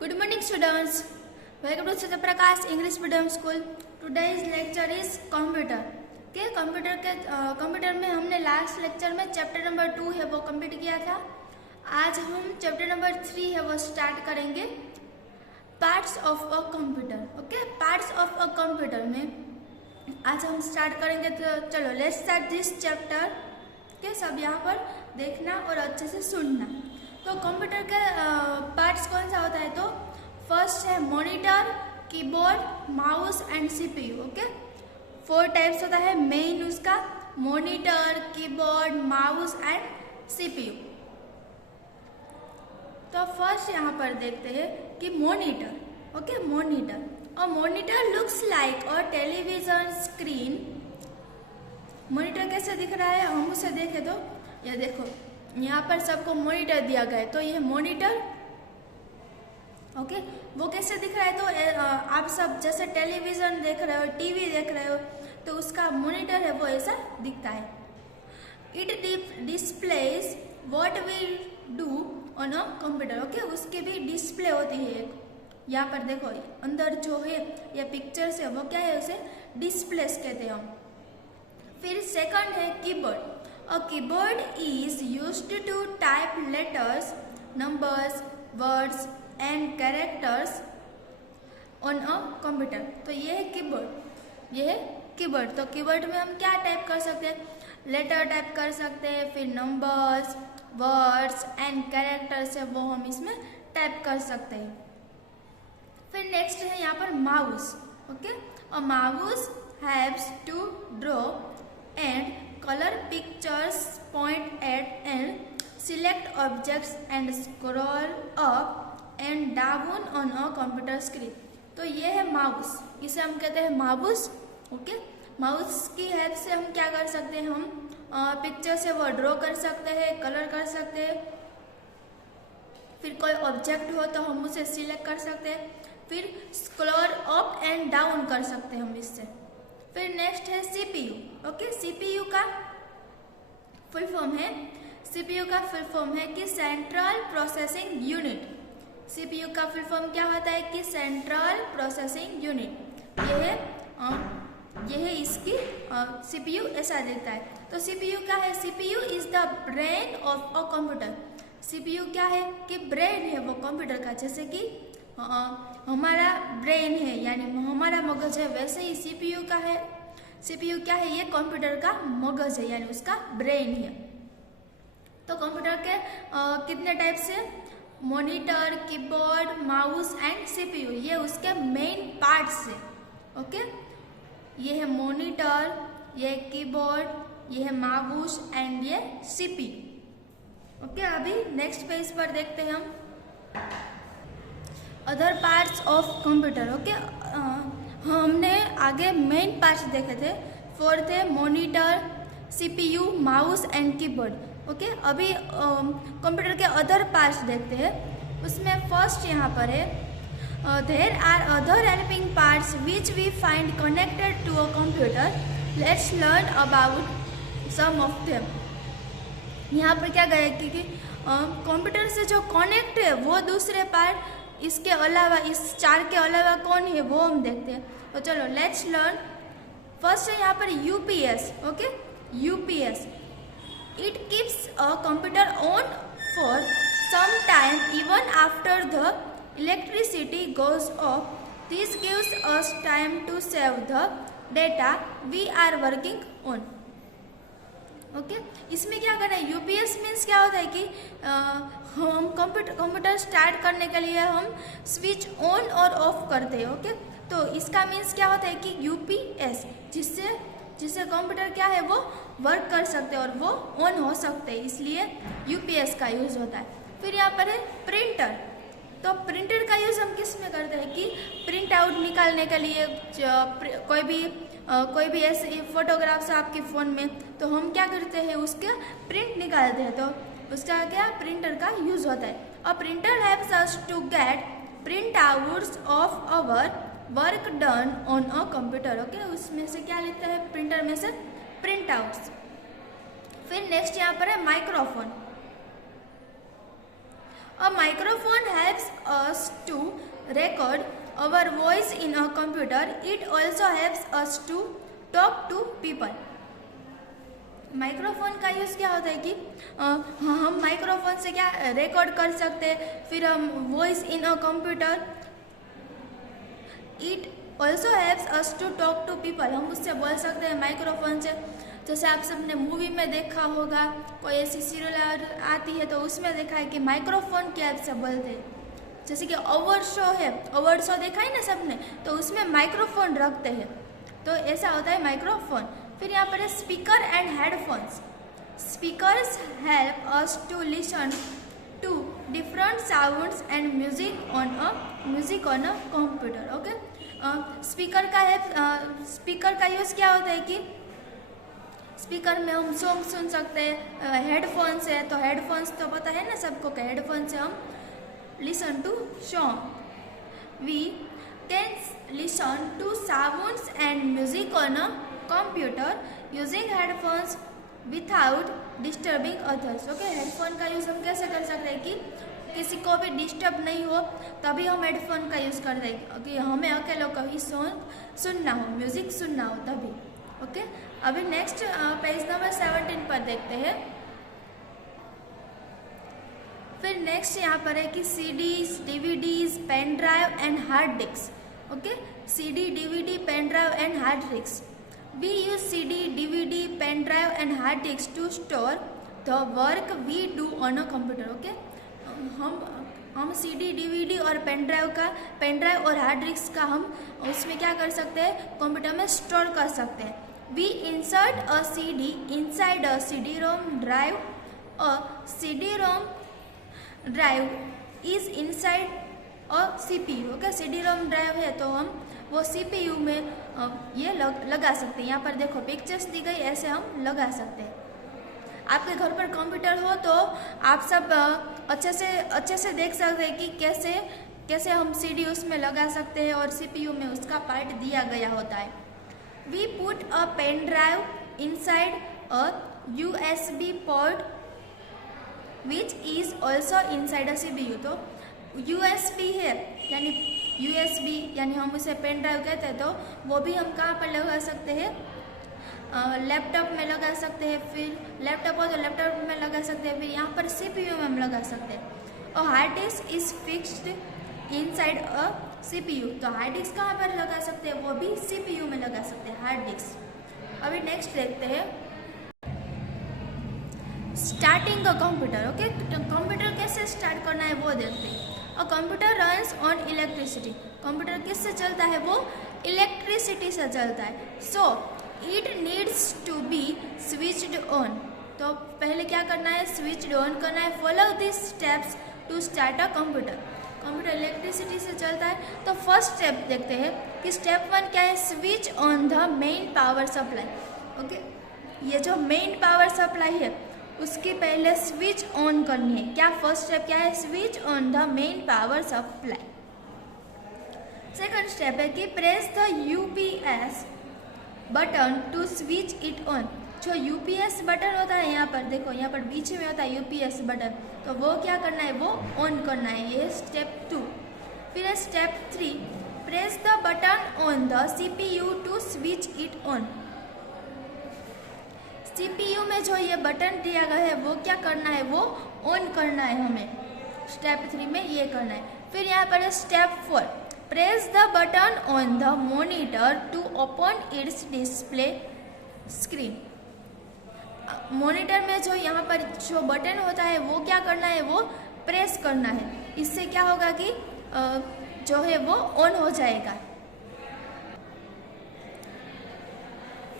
Good morning, students. Welcome to Satya Prakash English Medium School. Today's lecture is computer. Okay, computer में हमने last lecture में chapter number 2 है वो complete किया था. आज हम चैप्टर नंबर 3 है वो स्टार्ट करेंगे. Parts of a computer. Okay, parts of a computer में आज हम स्टार्ट करेंगे. तो चलो let's start this chapter. Okay, सब यहाँ पर देखना और अच्छे से सुनना. तो कंप्यूटर के पार्ट्स कौन सा होता है? तो फर्स्ट है monitor, keyboard, mouse and CPU. Okay, 4 types होता है मेन उसका: monitor, keyboard, mouse and CPU. तो फर्स्ट यहाँ पर देखते हैं कि मॉनिटर. Okay, monitor. और monitor looks like a television screen. Monitor कैसे दिख रहा है? हम उसे देखें तो ये देखो, यहाँ पर सबको मॉनिटर दिया गया है. तो ये मॉनिटर. ओके, वो कैसे दिख रहा है? तो आप सब जैसे टेलीविजन देख रहे हो, टीवी देख रहे हो, तो उसका मॉनिटर है वो ऐसा दिखता है. It displays what we do on a computer. Okay, उसकी भी डिस्प्ले होती है एक. यहाँ पर देखो, अंदर जो है ये पिक्चर्स है वो क्या है, उसे डिस्प्लेस कहते हैं हम. फिर सेकंड है keyboard. A keyboard is used to type letters, numbers, words and characters on a computer. तो ये है कीबोर्ड. ये है कीबोर्ड. तो कीबोर्ड में हम क्या टाइप कर सकते हैं? लेटर टाइप कर सकते हैं. फिर नंबर्स, वर्ड्स एंड कैरेक्टर्स है वो हम इसमें टाइप कर सकते हैं. फिर नेक्स्ट है यहाँ पर mouse. Okay, a mouse haves to draw and color pictures, point at and select objects and scroll up and down on a computer screen. तो ये है माउस. इसे हम कहते हैं माउस. ओके, माउस की हेल्प से हम क्या कर सकते हैं? हम पिक्चर से वो ड्रॉ कर सकते हैं, कलर कर सकते हैं. फिर कोई ऑब्जेक्ट हो तो हम उसे सिलेक्ट कर सकते हैं. फिर स्क्रॉल अप एंड डाउन कर सकते हैं हम इससे. फिर नेक्स्ट है सीपीयू. ओके, सीपीयू का फुल फॉर्म है, सीपीयू का फुल फॉर्म है कि सेंट्रल प्रोसेसिंग यूनिट. सीपीयू का फुल फॉर्म क्या होता है? कि सेंट्रल प्रोसेसिंग यूनिट. ये है इसकी सीपीयू ऐसा दिखता है. तो सीपीयू क्या है? CPU is the brain of a computer. CPU क्या है? कि ब्रेन है वो कंप्यूटर का. जैसे कि हमारा ब्रेन है यानी हमारा मगज है, वैसे ही सीपीयू का है. सीपीयू क्या है? ये कंप्यूटर का मगज है यानी उसका ब्रेन है. तो कंप्यूटर के कितने टाइप से? Monitor, keyboard, mouse and CPU, ये उसके मेन पार्ट्स है. ओके, ये है मॉनिटर, ये कीबोर्ड, ये है माउस एंड ये सीपीयू. ओके, अभी नेक्स्ट पेज पर देखते हैं हम other parts of computer. Okay, हमने आगे मेन पार्ट्स देखे थे. 4 थे monitor, CPU, mouse and keyboard. Okay, अभी कंप्यूटर के अदर पार्ट्स देखते हैं. उसमें फर्स्ट यहाँ पर है there are other helping parts which we find connected to a computer. Let's learn about some of them. यहाँ पर क्या गया कि कंप्यूटर से जो कनेक्ट है वो दूसरे पार्ट, इसके अलावा इस 4 के अलावा कौन है वो हम देखते हैं. तो चलो लेट्स लर्न. फर्स्ट है यहाँ पर UPS. Okay, UPS it keeps a computer on for some time even after the electricity goes off. This gives us time to save the data we are working on. Okay, इसमें क्या करना है? UPS means क्या होता है कि हम computer start करने के लिए हम स्विच ऑन और ऑफ करते हैं. ओके, तो इसका मीन्स क्या होता है कि यूपीएस, जिससे कंप्यूटर क्या है वो वर्क कर सकते हैं और वो ऑन हो सकते हैं, इसलिए यूपीएस का यूज होता है. फिर यहाँ पर है प्रिंटर. तो प्रिंटर का यूज हम किस में करते हैं? कि प्रिंट आउट निकालने के लिए कोई भी ऐसे फोटोग्राफ्स आपके फ़ोन में, तो हम क्या करते हैं? उसका प्रिंट निकालते हैं. तो उसका क्या प्रिंटर का यूज़ होता है. A printer helps us to get print outs of our work done on a computer. Okay, उसमें से क्या लिखता है? प्रिंटर में से प्रिंट आउट्स. फिर नेक्स्ट यहाँ पर है microphone. A microphone helps us to record our voice in a computer, it also helps us to talk to people. Microphone का यूज़ क्या होता है कि हम माइक्रोफोन से क्या रिकॉर्ड कर सकते हैं, फिर हम voice in a computer, it also helps us to talk to people, हम उससे बोल सकते हैं माइक्रोफोन से। जैसे आप सबने मूवी में देखा होगा, कोई ऐसी सीरियल आती है तो उसमें देखा है कि माइक्रोफोन की हेल्प से बोलते हैं। जैसे कि अवार्ड शो है, अवार्ड शो देखा है ना सबने, तो उसमें माइक्रोफोन रखते हैं, तो ऐसा होता है माइक्रोफोन। फिर यहाँ पर है speaker and headphones. Speakers help us to listen to different sounds and music on a computer. Okay, speaker का यूज़ क्या होता है कि स्पीकर में हम सॉन्ग सुन सकते हैं। हेडफोन्स है तो हेडफोन्स तो पता है ना सबको कि हेडफोन से हम listen to song. We can listen to sounds and music on a computer using headphones without disturbing others. Okay, headphone का यूज़ हम कैसे कर सकते हैं कि किसी को भी डिस्टर्ब नहीं हो तभी हम हेडफोन का यूज़ करते हैं, कि हमें अकेले कभी सॉन्ग सुनना हो, म्यूज़िक सुनना हो तभी। ओके, अभी नेक्स्ट पेज नंबर 17 पर देखते हैं। फिर नेक्स्ट यहाँ पर है कि CDs, DVDs, pen drive and hard disk. Okay, CD, DVD, pen drive and hard disk. We use CD, DVD, pen drive and hard disk to store the work we do on a computer. Okay, हम CD, DVD और pen drive और hard disk का हम उसमें क्या कर सकते हैं, कंप्यूटर में स्टोर कर सकते हैं। We insert a CD inside a CD-ROM drive. A CD-ROM drive is inside a CPU. Okay, CD-ROM drive है तो हम वो CPU में ये लगा सकते हैं। यहाँ पर देखो पिक्चर्स दी गई, ऐसे हम लगा सकते हैं। आपके घर पर कंप्यूटर हो तो आप सब अच्छे से देख सकते हैं कि कैसे हम CD उसमें लगा सकते हैं और CPU में उसका पार्ट दिया गया होता है। We put a pen drive inside a USB port which is also inside a CPU। तो USB है यानी हम उसे पेन ड्राइव कहते हैं, तो वो भी हम कहाँ पर लगा सकते हैं, लैपटॉप में लगा सकते हैं। फिर लैपटॉप हो तो लैपटॉप में लगा सकते हैं, फिर यहाँ पर CPU में हम लगा सकते हैं। और hard disk is fixed inside a CPU। तो हार्ड डिस्क कहाँ पर लगा सकते हैं, वो भी CPU में लगा सकते हैं, हार्ड डिस्क। अभी नेक्स्ट देखते हैं स्टार्टिंग अ कंप्यूटर। ओके, तो कंप्यूटर कैसे स्टार्ट करना है वो देखते हैं। A computer runs on electricity. Computer किससे चलता है, वो इलेक्ट्रिसिटी से चलता है। So it needs to be switched on. तो पहले क्या करना है, स्विच्ड ऑन करना है। Follow this steps to start a computer. Computer electricity से चलता है तो फर्स्ट स्टेप देखते हैं कि स्टेप 1 क्या है, switch on the main power supply. Okay, ये जो मेन पावर सप्लाई है उसकी पहले स्विच ऑन करनी है। क्या फर्स्ट स्टेप क्या है, switch on the main power supply. Second step है कि press the UPS button to switch it on. जो UPS बटन होता है, यहाँ पर देखो, यहाँ पर बीच में होता है UPS बटन, तो वो क्या करना है, वो ऑन करना है। ये स्टेप 2। फिर step 3, press the button on the CPU to switch it on. CPU में जो ये बटन दिया गया है वो क्या करना है, वो ऑन करना है हमें। स्टेप 3 में ये करना है। फिर यहाँ पर step 4, press the button on the monitor to open its display screen. Monitor में जो यहाँ पर जो बटन होता है वो क्या करना है, वो प्रेस करना है। इससे क्या होगा कि जो है वो ऑन हो जाएगा।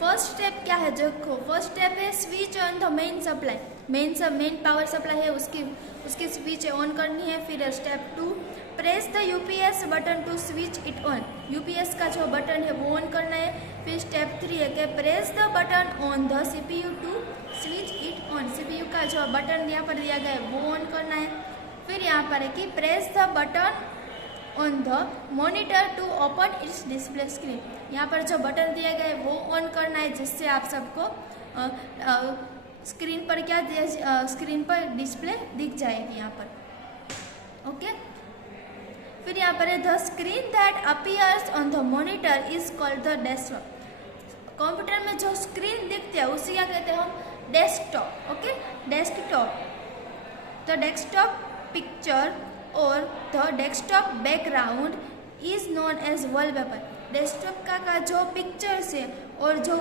फर्स्ट स्टेप क्या है, देखो फर्स्ट स्टेप है switch on the main supply. Main power supply है उसकी स्विच ऑन करनी है। फिर step 2, press the UPS button to switch it on. UPS का जो बटन है वो ऑन करना है। फिर स्टेप 3 है कि press the button on the CPU to switch it on. CPU का जो बटन यहाँ पर दिया गया है वो ऑन करना है। फिर यहाँ पर है कि press the button on the monitor to open its display screen. यहाँ पर जो बटन दिया गया है वो ऑन करना है, जिससे आप सबको स्क्रीन पर स्क्रीन पर डिस्प्ले दिख जाएगी यहाँ पर। ओके, फिर यहाँ पर है the screen that appears on the monitor is called the desktop. Computer में जो स्क्रीन दिखती है उसे क्या कहते हैं हम? Desktop. Okay, desktop. The desktop picture और the desktop background is known as wallpaper. Desktop का जो पिक्चर्स है और जो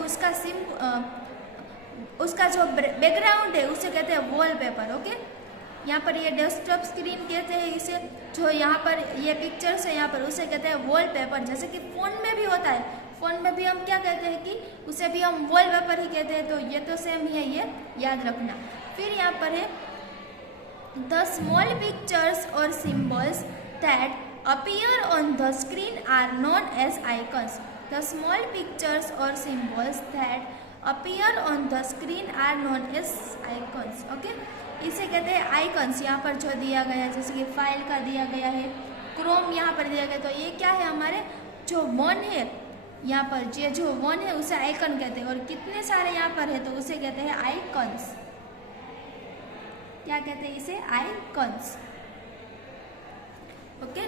उसका जो बैकग्राउंड है उसे कहते हैं वॉलपेपर। ओके, यहाँ पर ये डेस्कटॉप स्क्रीन कहते हैं इसे, जो यहाँ पर ये पिक्चर्स है यहाँ पर उसे कहते हैं वॉलपेपर। जैसे कि फ़ोन में भी होता है, फ़ोन में भी हम क्या कहते हैं कि उसे भी हम वॉलपेपर ही कहते हैं, तो ये तो सेम ही है, ये याद रखना। फिर यहाँ पर है द स्मॉल पिक्चर्स और symbols that appear on the screen are known as icons. The small pictures or symbols that appear on the screen are known as icons. Okay? इसे कहते हैं आइकन्स। यहाँ पर जो दिया गया है जैसे कि फाइल का दिया गया है, क्रोम यहाँ पर दिया गया, तो ये क्या है? हमारे जो वन है यहाँ पर, ये जो वन है उसे आइकन कहते हैं, और कितने सारे यहाँ पर है तो उसे कहते हैं आइकन्स। क्या कहते हैं इसे? आइकन्स। ओके,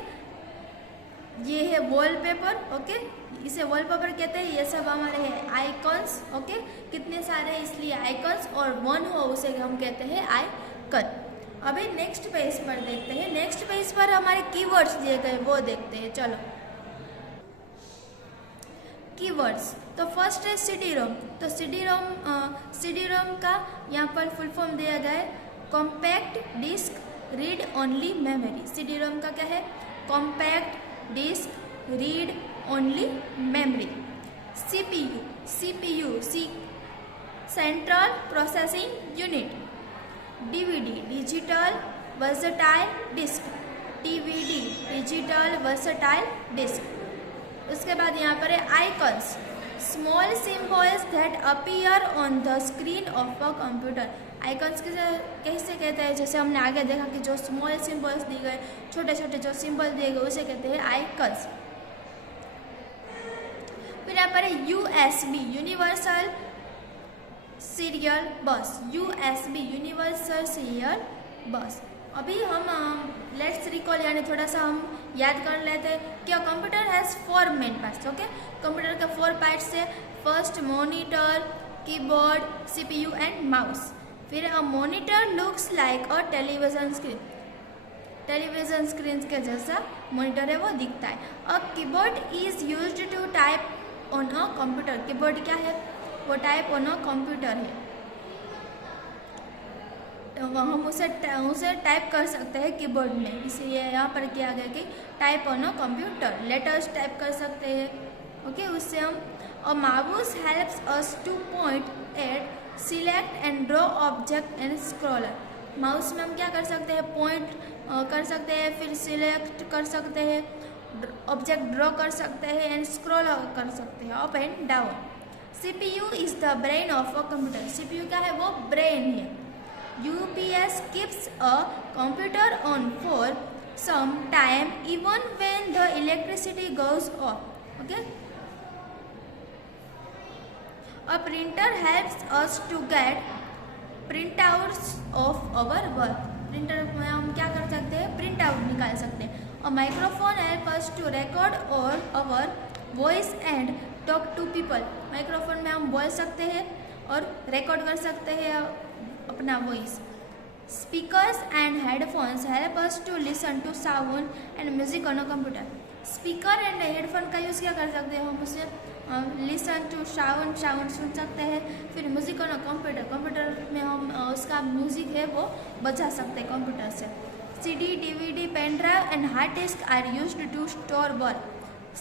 ये है वॉलपेपर। ओके, इसे वॉलपेपर कहते हैं। ये सब हमारे हैं आइकॉन्स। ओके, कितने सारे इसलिए आइकॉन्स, और वन हो उसे हम कहते हैं आइकन। अभी नेक्स्ट पेज पर देखते हैं। नेक्स्ट पेज पर हमारे कीवर्ड्स दिए गए वो देखते हैं। चलो, कीवर्ड्स। तो फर्स्ट है सीडी रोम। तो सीडी रोम का यहाँ पर फुल फॉर्म दिया गया है compact disc read only memory. CD ROM का क्या है? Compact disc read only memory. CPU central processing unit. DVD digital versatile disc. DVD digital versatile disc. उसके बाद यहाँ पर है icons, small symbols that appear on the screen of a computer. Icons कैसे कहते हैं? जैसे हमने आगे देखा कि जो स्मॉल सिंबल्स दिए गए, छोटे छोटे जो सिंबल दिए गए उसे कहते हैं आइकन्स। फिर यहाँ पर है यूएसबी यूनिवर्सल सीरियल बस। यूएसबी यूनिवर्सल सीरियल बस। अभी हम लेट्स रिकॉल यानी थोड़ा सा हम याद कर लेते हैं कि computer has 4 main parts. Okay, computer के 4 पार्ट्स है। First monitor, keyboard, CPU and mouse. फिर a monitor looks like a television screen. Television screen के जैसा मॉनिटर है वो दिखता है। A keyboard is used to type on a computer. Keyboard क्या है? वो टाइप ऑन अ कंप्यूटर है, तो हम उसे टाइप कर सकते हैं कीबोर्ड में। इसलिए यहाँ पर किया गया कि type on a computer, letters type कर सकते हैं। ओके, उससे हम a mouse helps us to point at select and draw object and scroller. Mouse में हम क्या कर सकते हैं? पॉइंट कर सकते हैं, फिर सिलेक्ट कर सकते हैं, ऑब्जेक्ट ड्रॉ कर सकते हैं एंड स्क्रॉल कर सकते हैं up and down. CPU is the brain of a computer. CPU क्या है? वो ब्रेन है। UPS keeps a computer on for some time even when the electricity goes off. Okay, A printer helps us to get printouts of our work. Printer में हम क्या कर सकते हैं? प्रिंट आउट निकाल सकते हैं। A microphone helps us to record all our voice and talk to people. Microphone में हम बोल सकते हैं और रिकॉर्ड कर सकते हैं अपना voice. Speakers and headphones help us to listen to sound and music on a computer. Speaker and headphone का यूज़ क्या कर सकते हैं? हम उसे लिसन टू साउंड सुन सकते हैं। फिर म्यूजिक ऑन कंप्यूटर में हम उसका म्यूजिक है वो बजा सकते हैं कंप्यूटर से। CD, DVD, pen drive and hard disk are used to store work.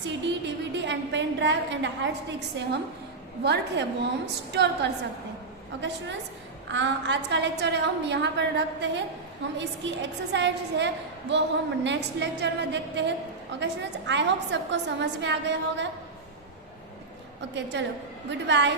CD, DVD and pen drive and hard disk से हम वर्क है वो हम स्टोर कर सकते हैं। ओके स्टूडेंट्स, आज का लेक्चर हम यहाँ पर रखते हैं। हम इसकी एक्सरसाइज है वो हम नेक्स्ट लेक्चर में देखते हैं। ओके स्टूडेंट्स, आई होप सबको समझ में आ गया होगा। ओके, चलो, गुड बाय।